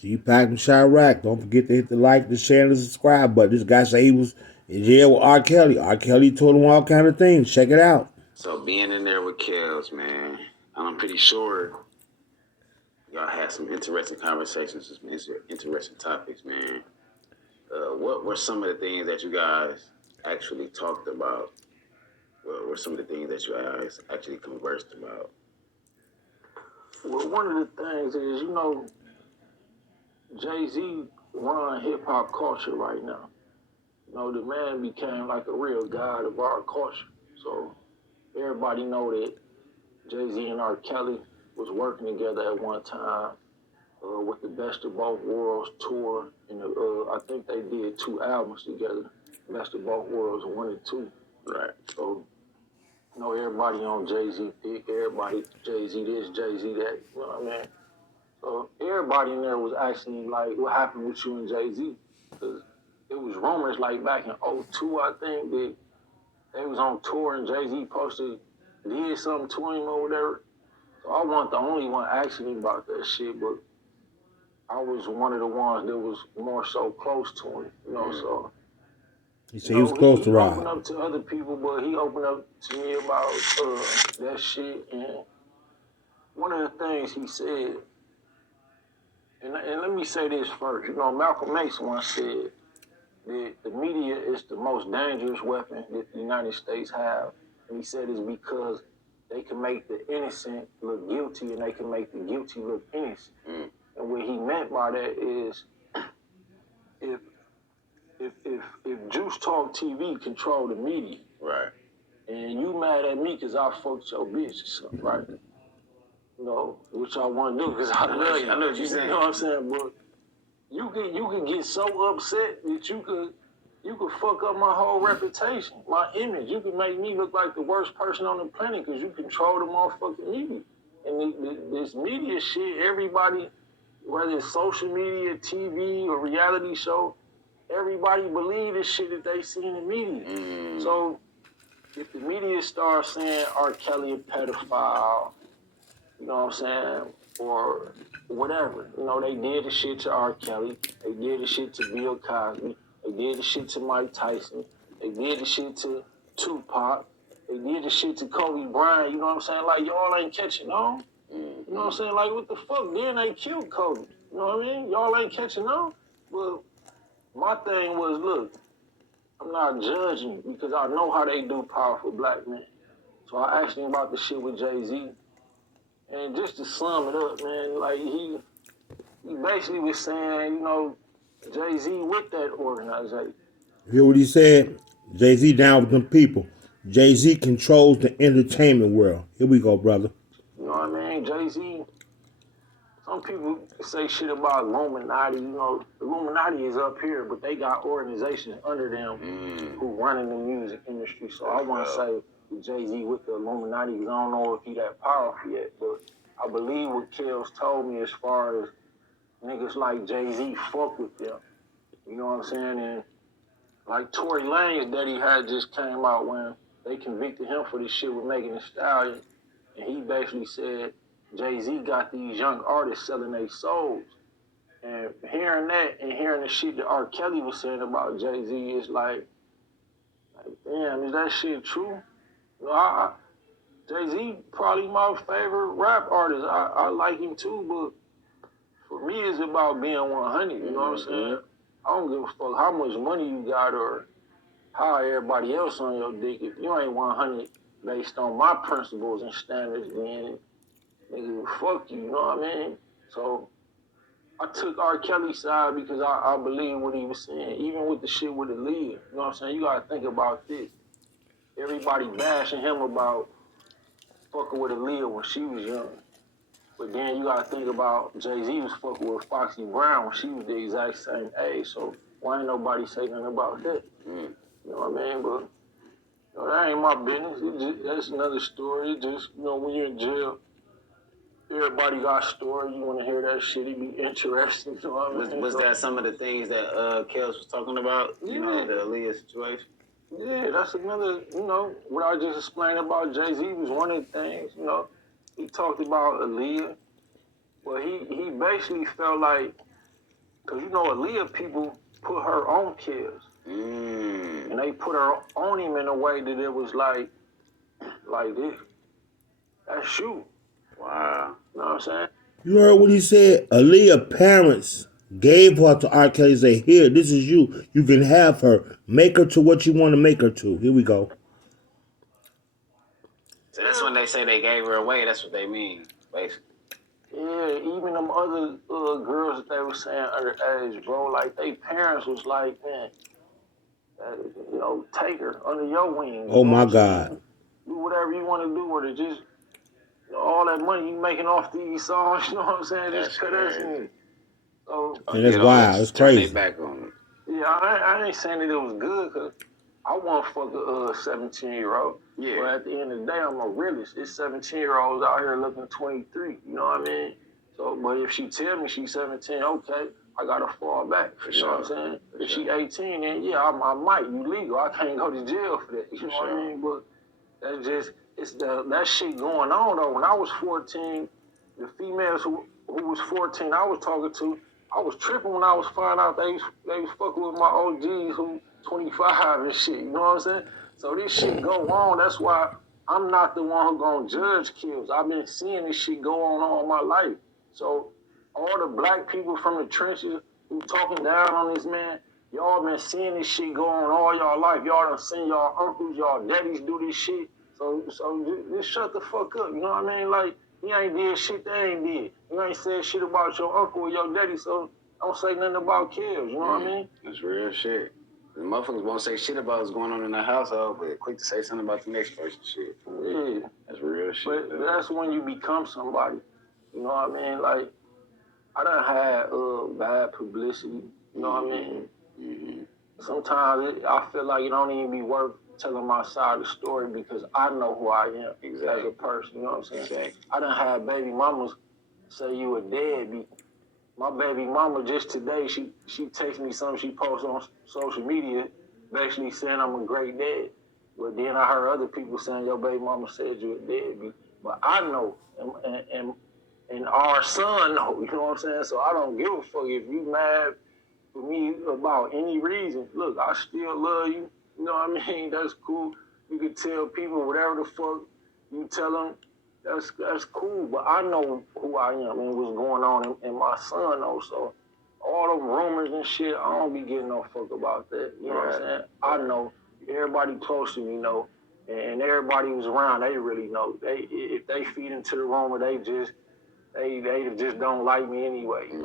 Gpac from Chirac. Don't forget to hit the like, the share, and the subscribe button. This guy said he was in jail with R. Kelly. R. Kelly told him all kind of things. Check it out. So being in there with Kels, man, I'm pretty sure y'all had some interesting conversations, some interesting topics, man. What were some of the things that you guys actually talked about? What were some of the things that you guys actually conversed about? Well, one of the things is, Jay-Z run hip-hop culture right now. The man became like a real god of our culture. So everybody know that Jay-Z and R. Kelly was working together at one time with the Best of Both Worlds tour. And I think they did 2 albums together, Best of Both Worlds 1 and 2. Right. So, everybody on Jay-Z pick, everybody Jay-Z this, Jay-Z that, you know what I mean? So everybody in there was actually like, what happened with you and Jay-Z? Because it was rumors like back in '02, I think, that they was on tour and Jay-Z did something to him or whatever. So I wasn't the only one asking about that shit, but I was one of the ones that was more so close to him, so. He said he was close to He Rod. opened up to other people, but he opened up to me about that shit. And one of the things he said, and let me say this first. Malcolm X once said that the media is the most dangerous weapon that the United States have. And he said it's because they can make the innocent look guilty and they can make the guilty look innocent. And what he meant by that is if Juice Talk TV control the media, right, and you mad at me because I fucked your bitch or something, right? Which I want to do because I love you. I know what you're saying. You know what I'm saying? But you can get so upset that you could fuck up my whole reputation, my image. You can make me look like the worst person on the planet because you control the motherfucking media. And this media shit, everybody, whether it's social media, TV, or reality show, everybody believe the shit that they see in the media. So if the media starts saying R. Kelly a pedophile, you know what I'm saying, or whatever, they did the shit to R. Kelly, they did the shit to Bill Cosby, they did the shit to Mike Tyson, they did the shit to Tupac, they did the shit to Kobe Bryant, you know what I'm saying? Like, y'all ain't catching on. You know what I'm saying? Like, what the fuck? Then they killed Kobe. You know what I mean? Y'all ain't catching on. But my thing was, look, I'm not judging because I know how they do powerful black men. So I asked him about the shit with Jay-Z. And just to sum it up, man, like he basically was saying, Jay-Z with that organization. You hear what he said? Jay-Z down with them people. Jay-Z controls the entertainment world. Here we go, brother. You know what I mean? Jay-Z, some people say shit about Illuminati. The Illuminati is up here, but they got organizations under them who running the music industry. So I want to say Jay-Z with the Illuminati, because I don't know if he that powerful yet, but I believe what Kels told me as far as niggas like Jay-Z fuck with them. You know what I'm saying? And like Tory Lanez that he had just came out when they convicted him for this shit with Megan Thee Stallion, and he basically said Jay-Z got these young artists selling their souls. And hearing that and hearing the shit that R. Kelly was saying about Jay-Z is like damn, is that shit true? Jay-Z probably my favorite rap artist. I like him too, but for me it's about being 100, you know what I'm saying? I don't give a fuck how much money you got or how everybody else on your dick. If you ain't 100 based on my principles and standards, then nigga, fuck you, you know what I mean? So I took R. Kelly's side because I believe what he was saying, even with the shit with Aaliyah. You know what I'm saying? You gotta think about this. Everybody bashing him about fucking with Aaliyah when she was young. But then you gotta think about Jay-Z was fucking with Foxy Brown when she was the exact same age. So why ain't nobody say nothing about that? You know what I mean? But that ain't my business. That's another story. It just, when you're in jail, everybody got stories. You want to hear that shit, it be interesting. You know what I mean? Was that some of the things that Kels was talking about? The Aaliyah situation? Yeah, that's another, what I just explained about Jay-Z was one of the things, he talked about Aaliyah. Well, he basically felt like Cause you know, Aaliyah people put her on kills, and they put her on him in a way that it was like this. That's you. Wow. You know what I'm saying? You heard what he said? Aaliyah parents gave her to R. Kelly. Say, here, this is you. You can have her. Make her to what you want to make her to. Here we go. So that's when they say they gave her away. That's what they mean, basically. Yeah, even them other girls that they were saying underage, bro, like they parents was like, man, you know, take her under your wing. Oh You know my what I'm God. saying? Do whatever you want to do with it. Just all that money you making off these songs, you know what I'm saying? Just cut us in. So And that's wild. It's turn their crazy. back on it. yeah, I ain't saying that it was good, cause I want to fuck a 17-year-old. Yeah. But at the end of the day, I'm a realist. It's 17-year-olds out here looking 23. You know what I mean? So, but if she tell me she's 17, okay, I gotta fall back. You know what I'm saying? If she 18, then yeah, I might. You legal. I can't go to jail for that. You know what I mean? But that's just that shit going on though. When I was 14, the females who was 14, I was talking to, I was tripping when I was finding out they was fucking with my OGs who 25 and shit. You know what I'm saying? So this shit go on. That's why I'm not the one who gonna judge kills. I've been seeing this shit go on all my life. So all the black people from the trenches who talking down on this man, y'all been seeing this shit go on all y'all life. Y'all done seen y'all uncles, y'all daddies do this shit. So just shut the fuck up. You know what I mean? Like, he ain't did shit they ain't did. You ain't said shit about your uncle or your daddy, so don't say nothing about kills. You know what I mean? That's real shit. The motherfuckers won't say shit about what's going on in their household, but quick to say something about the next person shit. Yeah. That's real shit. But that's when you become somebody. You know what I mean? Like, I done had bad publicity. You know what I mean? Mm-hmm. Sometimes I feel like it don't even be worth telling my side of the story because I know who I am as a person. You know what I'm saying? Exactly. I done had baby mamas say you a deadbeat. My baby mama just today, she texted me something she posted on social media, basically saying I'm a great dad. But then I heard other people saying your baby mama said you a deadbeat. But I know, and our son know, you know what I'm saying? So I don't give a fuck if you mad for me about any reason. Look, I still love you. You know what I mean? That's cool. You can tell people whatever the fuck you tell them. That's cool. But I know who I am and what's going on, and my son knows. So all the rumors and shit, I don't be getting no fuck about that. You know what I'm saying? I know. Everybody close to me know, and everybody who's around, they really know. If they feed into the rumor, they just don't like me anyway. You know?